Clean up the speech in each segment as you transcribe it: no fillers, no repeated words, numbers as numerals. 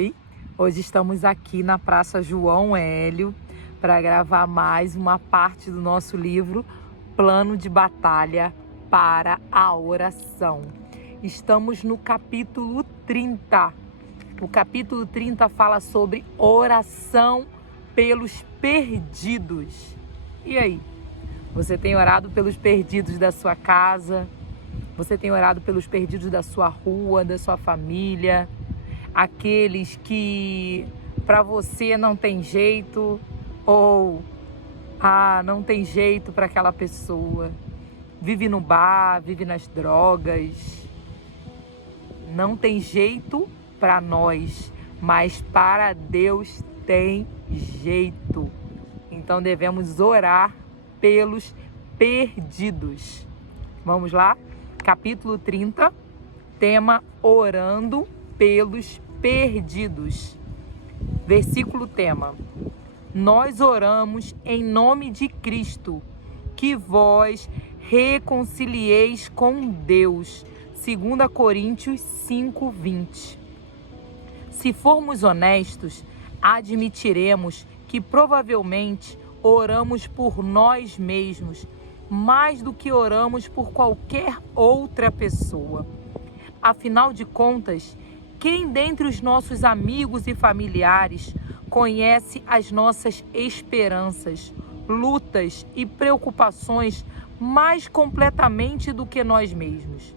Oi, hoje estamos aqui na Praça João Hélio para gravar mais uma parte do nosso livro Plano de Batalha para a Oração. Estamos no capítulo 30. O capítulo 30 fala sobre oração pelos perdidos. E aí? Você tem orado pelos perdidos da sua casa? Você tem orado pelos perdidos da sua rua, da sua família? Aqueles que para você não tem jeito ou não tem jeito para aquela pessoa. Vive no bar, vive nas drogas. Não tem jeito para nós, mas para Deus tem jeito. Então devemos orar pelos perdidos. Vamos lá? Capítulo 30, tema orando pelos perdidos. Versículo tema: nós oramos em nome de Cristo, que vós reconcilieis com Deus. 2 Coríntios 5:20. Se formos honestos, admitiremos que provavelmente oramos por nós mesmos, mais do que oramos por qualquer outra pessoa. Afinal de contas, quem dentre os nossos amigos e familiares conhece as nossas esperanças, lutas e preocupações mais completamente do que nós mesmos?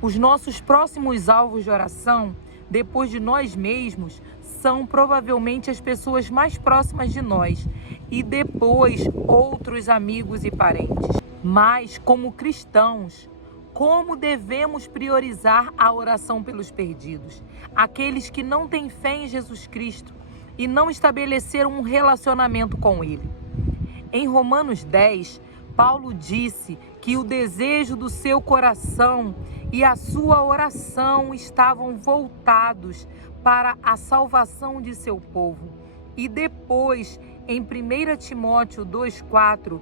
Os nossos próximos alvos de oração, depois de nós mesmos, são provavelmente as pessoas mais próximas de nós e depois outros amigos e parentes. Mas, como cristãos, como devemos priorizar a oração pelos perdidos? Aqueles que não têm fé em Jesus Cristo e não estabeleceram um relacionamento com Ele. Em Romanos 10, Paulo disse que o desejo do seu coração e a sua oração estavam voltados para a salvação de seu povo. E depois, em 1 Timóteo 2,4,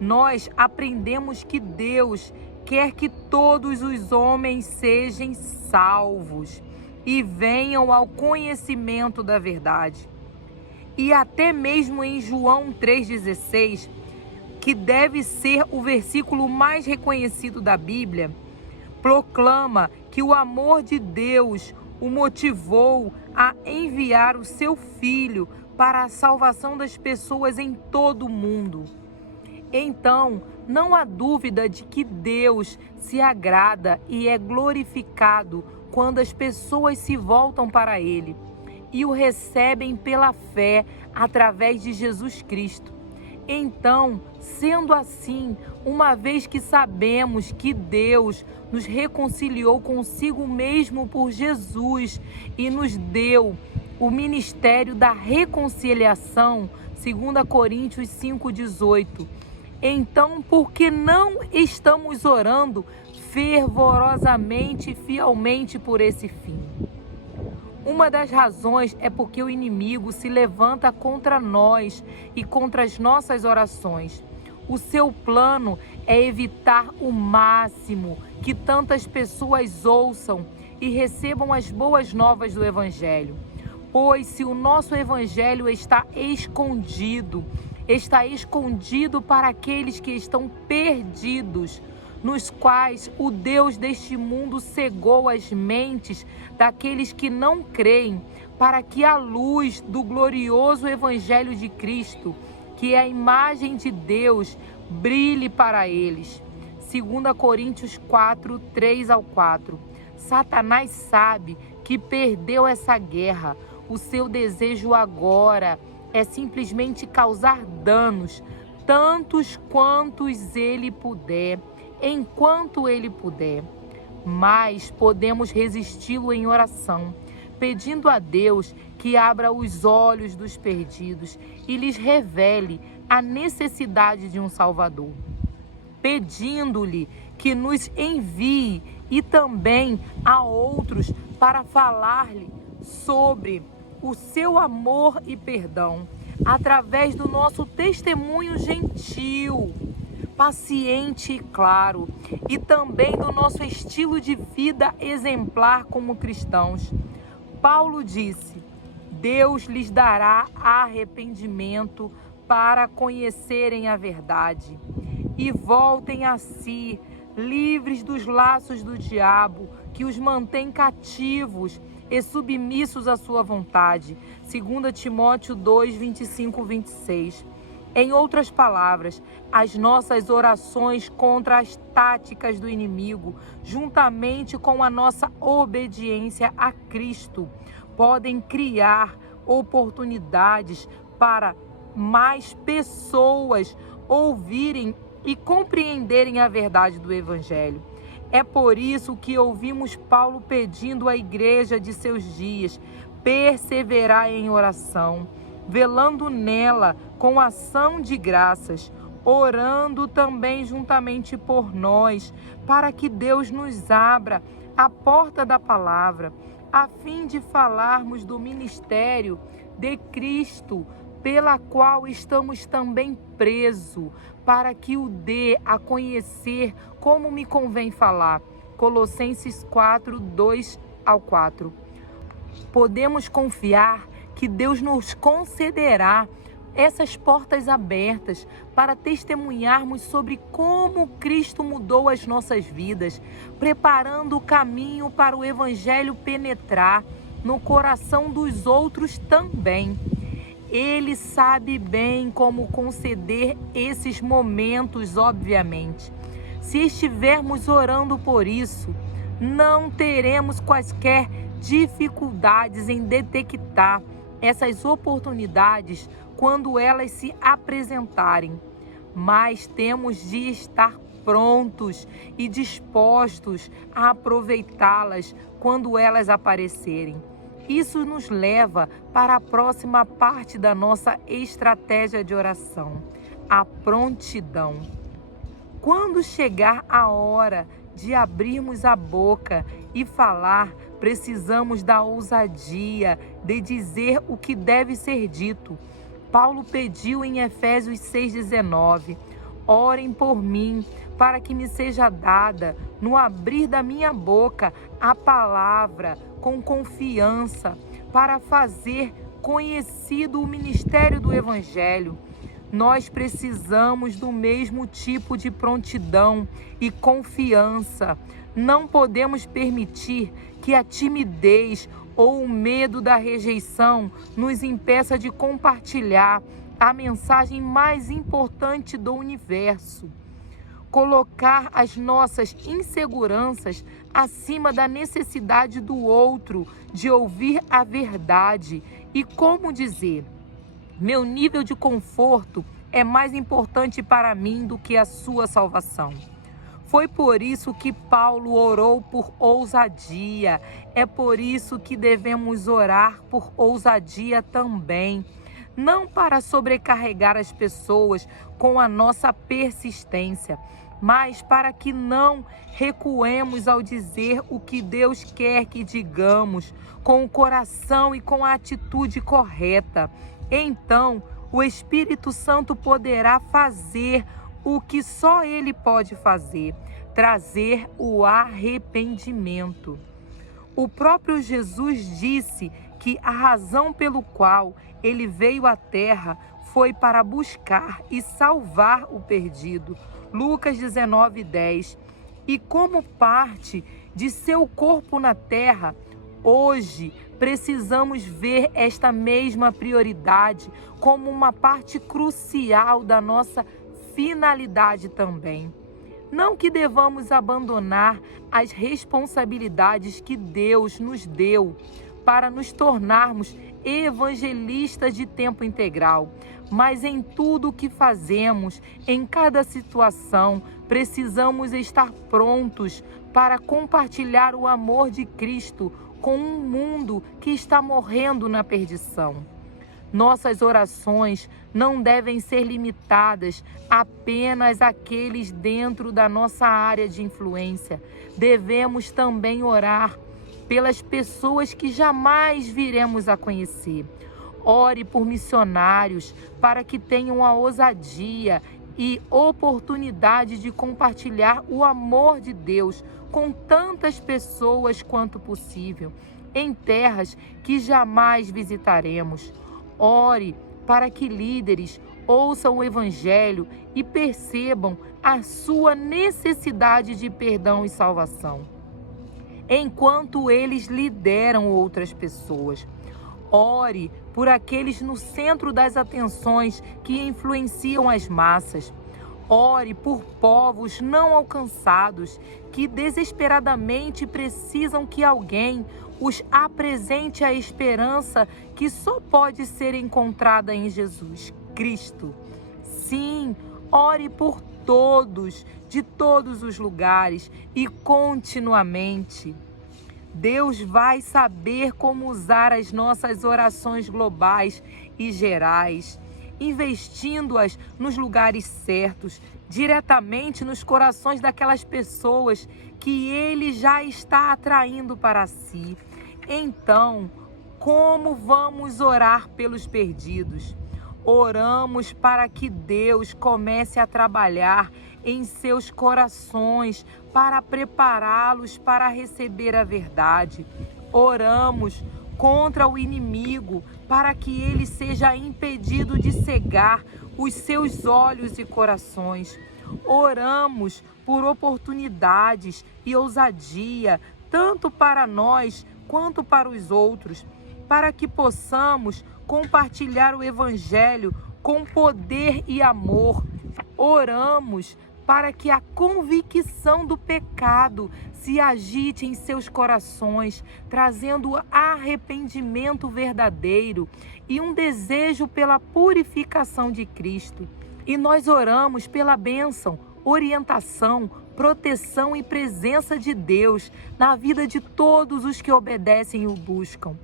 nós aprendemos que Deus quer que todos os homens sejam salvos e venham ao conhecimento da verdade. E até mesmo em João 3,16, que deve ser o versículo mais reconhecido da Bíblia, proclama que o amor de Deus o motivou a enviar o seu Filho para a salvação das pessoas em todo o mundo. Então, não há dúvida de que Deus se agrada e é glorificado quando as pessoas se voltam para Ele e o recebem pela fé através de Jesus Cristo. Então, sendo assim, uma vez que sabemos que Deus nos reconciliou consigo mesmo por Jesus e nos deu o ministério da reconciliação, 2 Coríntios 5,18, então, por que não estamos orando fervorosamente e fielmente por esse fim? Uma das razões é porque o inimigo se levanta contra nós e contra as nossas orações. O seu plano é evitar o máximo que tantas pessoas ouçam e recebam as boas novas do Evangelho. Pois se o nosso Evangelho está escondido para aqueles que estão perdidos, nos quais o Deus deste mundo cegou as mentes daqueles que não creem, para que a luz do glorioso Evangelho de Cristo, que é a imagem de Deus, brilhe para eles. 2 Coríntios 4, 3-4. Satanás sabe que perdeu essa guerra. O seu desejo agora é simplesmente causar danos, tantos quantos ele puder, enquanto ele puder. Mas podemos resisti-lo em oração, pedindo a Deus que abra os olhos dos perdidos e lhes revele a necessidade de um Salvador. Pedindo-lhe que nos envie e também a outros para falar-lhe sobre o seu amor e perdão, através do nosso testemunho gentil, paciente e claro, e também do nosso estilo de vida exemplar como cristãos. Paulo disse: Deus lhes dará arrependimento para conhecerem a verdade e voltem a si, livres dos laços do diabo, que os mantém cativos e submissos à sua vontade. 2 Timóteo 2, 25, 26. Em outras palavras, as nossas orações contra as táticas do inimigo, juntamente com a nossa obediência a Cristo, podem criar oportunidades para mais pessoas ouvirem e compreenderem a verdade do Evangelho. É por isso que ouvimos Paulo pedindo à igreja de seus dias perseverar em oração, velando nela com ação de graças, orando também juntamente por nós, para que Deus nos abra a porta da palavra, a fim de falarmos do ministério de Cristo, pela qual estamos também presos, para que o dê a conhecer como me convém falar. Colossenses 4, 2 ao 4. Podemos confiar que Deus nos concederá essas portas abertas para testemunharmos sobre como Cristo mudou as nossas vidas, preparando o caminho para o Evangelho penetrar no coração dos outros também. Ele sabe bem como conceder esses momentos, obviamente. Se estivermos orando por isso, não teremos quaisquer dificuldades em detectar essas oportunidades quando elas se apresentarem, mas temos de estar prontos e dispostos a aproveitá-las quando elas aparecerem. Isso nos leva para a próxima parte da nossa estratégia de oração, a prontidão. Quando chegar a hora de abrirmos a boca e falar, precisamos da ousadia de dizer o que deve ser dito. Paulo pediu em Efésios 6,19: orem por mim, para que me seja dada, no abrir da minha boca, a palavra com confiança, para fazer conhecido o ministério do Evangelho. Nós precisamos do mesmo tipo de prontidão e confiança. Não podemos permitir que a timidez ou o medo da rejeição nos impeça de compartilhar a mensagem mais importante do universo. Colocar as nossas inseguranças acima da necessidade do outro de ouvir a verdade e como dizer: meu nível de conforto é mais importante para mim do que a sua salvação. Foi por isso que Paulo orou por ousadia. É por isso que devemos orar por ousadia também. Não para sobrecarregar as pessoas com a nossa persistência, mas para que não recuemos ao dizer o que Deus quer que digamos, com o coração e com a atitude correta. Então, o Espírito Santo poderá fazer o que só Ele pode fazer, trazer o arrependimento. O próprio Jesus disse que a razão pelo qual Ele veio à terra foi para buscar e salvar o perdido. Lucas 19:10. E como parte de seu corpo na terra, hoje precisamos ver esta mesma prioridade como uma parte crucial da nossa finalidade também. Não que devamos abandonar as responsabilidades que Deus nos deu para nos tornarmos evangelistas de tempo integral, mas em tudo o que fazemos, em cada situação, precisamos estar prontos para compartilhar o amor de Cristo com um mundo que está morrendo na perdição. Nossas orações não devem ser limitadas apenas àqueles dentro da nossa área de influência. Devemos também orar pelas pessoas que jamais viremos a conhecer. Ore por missionários para que tenham a ousadia e oportunidade de compartilhar o amor de Deus com tantas pessoas quanto possível. em terras que jamais visitaremos. Ore para que líderes ouçam o Evangelho e percebam a sua necessidade de perdão e salvação, enquanto eles lideram outras pessoas. Ore por aqueles no centro das atenções que influenciam as massas. Ore por povos não alcançados que desesperadamente precisam que alguém os apresente a esperança que só pode ser encontrada em Jesus Cristo. Sim, ore por todos, de todos os lugares e continuamente. Deus vai saber como usar as nossas orações globais e gerais, investindo-as nos lugares certos, diretamente nos corações daquelas pessoas que Ele já está atraindo para si. Então, como vamos orar pelos perdidos? Oramos para que Deus comece a trabalhar em seus corações para prepará-los para receber a verdade. Oramos contra o inimigo para que ele seja impedido de cegar os seus olhos e corações. Oramos por oportunidades e ousadia, tanto para nós quanto para os outros, para que possamos compartilhar o Evangelho com poder e amor. Oramos para que a convicção do pecado se agite em seus corações, trazendo arrependimento verdadeiro e um desejo pela purificação de Cristo. E nós oramos pela bênção, orientação, proteção e presença de Deus na vida de todos os que obedecem e o buscam.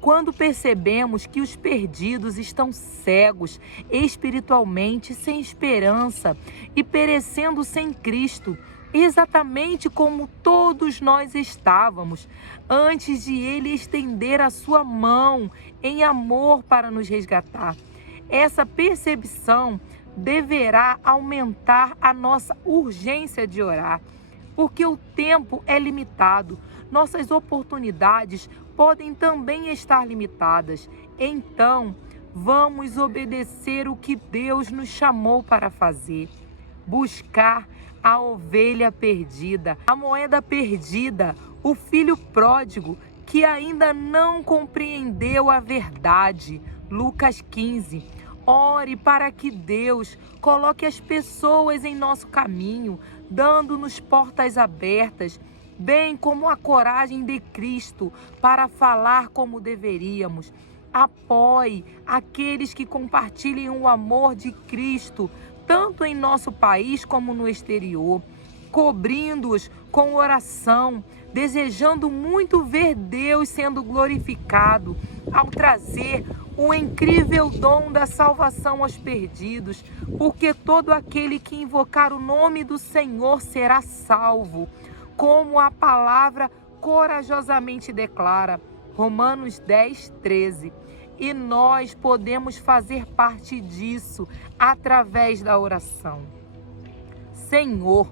Quando percebemos que os perdidos estão cegos, espiritualmente sem esperança e perecendo sem Cristo, exatamente como todos nós estávamos, antes de Ele estender a sua mão em amor para nos resgatar. Essa percepção deverá aumentar a nossa urgência de orar, porque o tempo é limitado. Nossas oportunidades podem também estar limitadas. Então, vamos obedecer o que Deus nos chamou para fazer. Buscar a ovelha perdida, a moeda perdida, o filho pródigo que ainda não compreendeu a verdade. Lucas 15. Ore para que Deus coloque as pessoas em nosso caminho, dando-nos portas abertas, bem como a coragem de Cristo para falar como deveríamos. Apoie aqueles que compartilhem o amor de Cristo, tanto em nosso país como no exterior, cobrindo-os com oração, desejando muito ver Deus sendo glorificado ao trazer o incrível dom da salvação aos perdidos, porque todo aquele que invocar o nome do Senhor será salvo, como a palavra corajosamente declara, Romanos 10, 13. E nós podemos fazer parte disso através da oração. Senhor,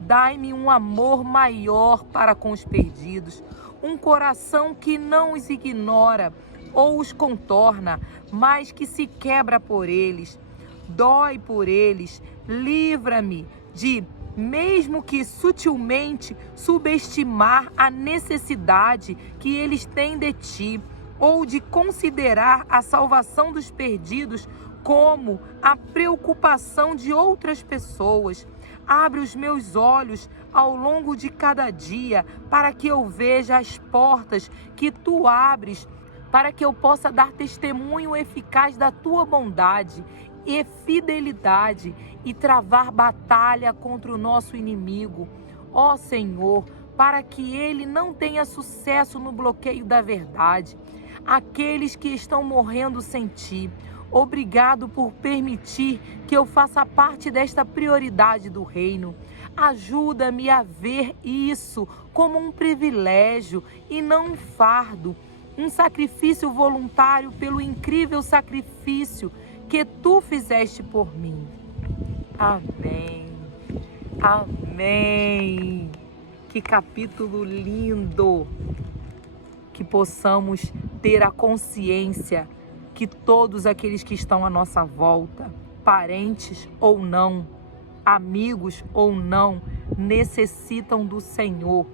dai-me um amor maior para com os perdidos, um coração que não os ignora ou os contorna, mas que se quebra por eles. Dói por eles, livra-me de, mesmo que sutilmente, subestimar a necessidade que eles têm de ti, ou de considerar a salvação dos perdidos como a preocupação de outras pessoas. Abre os meus olhos ao longo de cada dia para que eu veja as portas que tu abres, para que eu possa dar testemunho eficaz da tua bondade e fidelidade e travar batalha contra o nosso inimigo. Ó Senhor, para que ele não tenha sucesso no bloqueio da verdade. Aqueles que estão morrendo sem ti, obrigado por permitir que eu faça parte desta prioridade do reino. Ajuda-me a ver isso como um privilégio e não um fardo, um sacrifício voluntário pelo incrível sacrifício que tu fizeste por mim. Amém. Amém. Que capítulo lindo. que possamos ter a consciência que todos aqueles que estão à nossa volta, parentes ou não, amigos ou não, necessitam do Senhor.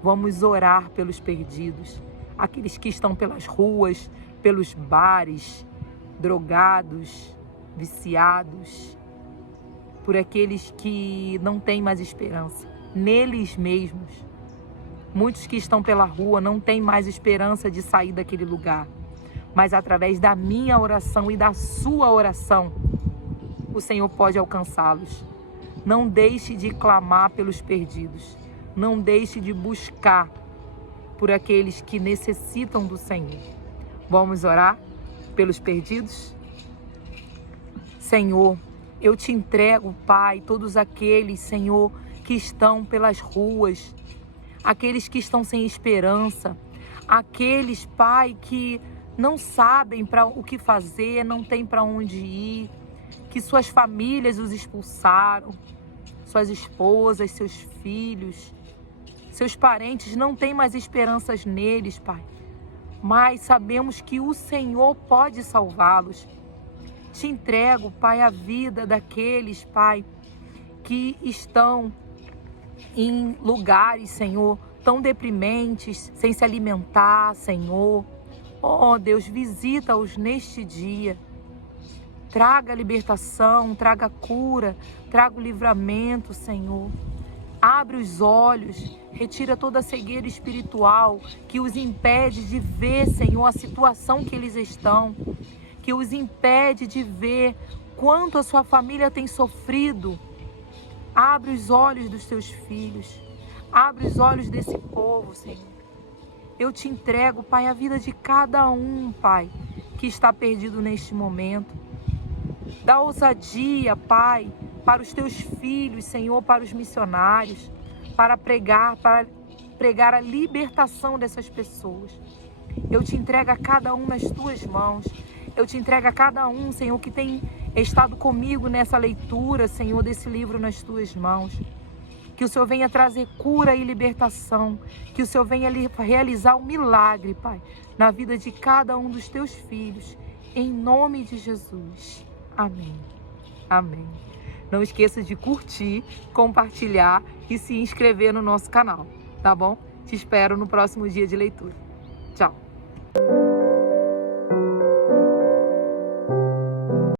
Vamos orar pelos perdidos, aqueles que estão pelas ruas, pelos bares, drogados, viciados, por aqueles que não têm mais esperança neles mesmos. Muitos que estão pela rua não têm mais esperança de sair daquele lugar, mas através da minha oração e da sua oração, o Senhor pode alcançá-los. Não deixe de clamar pelos perdidos, não deixe de buscar por aqueles que necessitam do Senhor. Vamos orar pelos perdidos? Senhor, eu te entrego, Pai, todos aqueles, Senhor, que estão pelas ruas, aqueles que estão sem esperança, aqueles, Pai, que não sabem para o que fazer, não tem para onde ir, que suas famílias os expulsaram, suas esposas, seus filhos, seus parentes não têm mais esperanças neles, Pai. Mas sabemos que o Senhor pode salvá-los. Te entrego, Pai, a vida daqueles, Pai, que estão em lugares, Senhor, tão deprimentes, sem se alimentar, Senhor. Oh, Deus, visita-os neste dia. Traga libertação, traga cura, traga o livramento, Senhor. Abre os olhos, retira toda a cegueira espiritual que os impede de ver, Senhor, a situação que eles estão, que os impede de ver quanto a sua família tem sofrido. Abre os olhos dos teus filhos, abre os olhos desse povo, Senhor. Eu te entrego, Pai, a vida de cada um, Pai, que está perdido neste momento. Dá ousadia, Pai, para os teus filhos, Senhor, para os missionários, para pregar a libertação dessas pessoas. Eu te entrego a cada um nas tuas mãos. Eu te entrego a cada um, Senhor, que tem estado comigo nessa leitura, Senhor, desse livro nas tuas mãos. Que o Senhor venha trazer cura e libertação. Que o Senhor venha realizar um milagre, Pai, na vida de cada um dos teus filhos. Em nome de Jesus. Amém. Amém. Não esqueça de curtir, compartilhar e se inscrever no nosso canal, tá bom? Te espero no próximo dia de leitura. Tchau.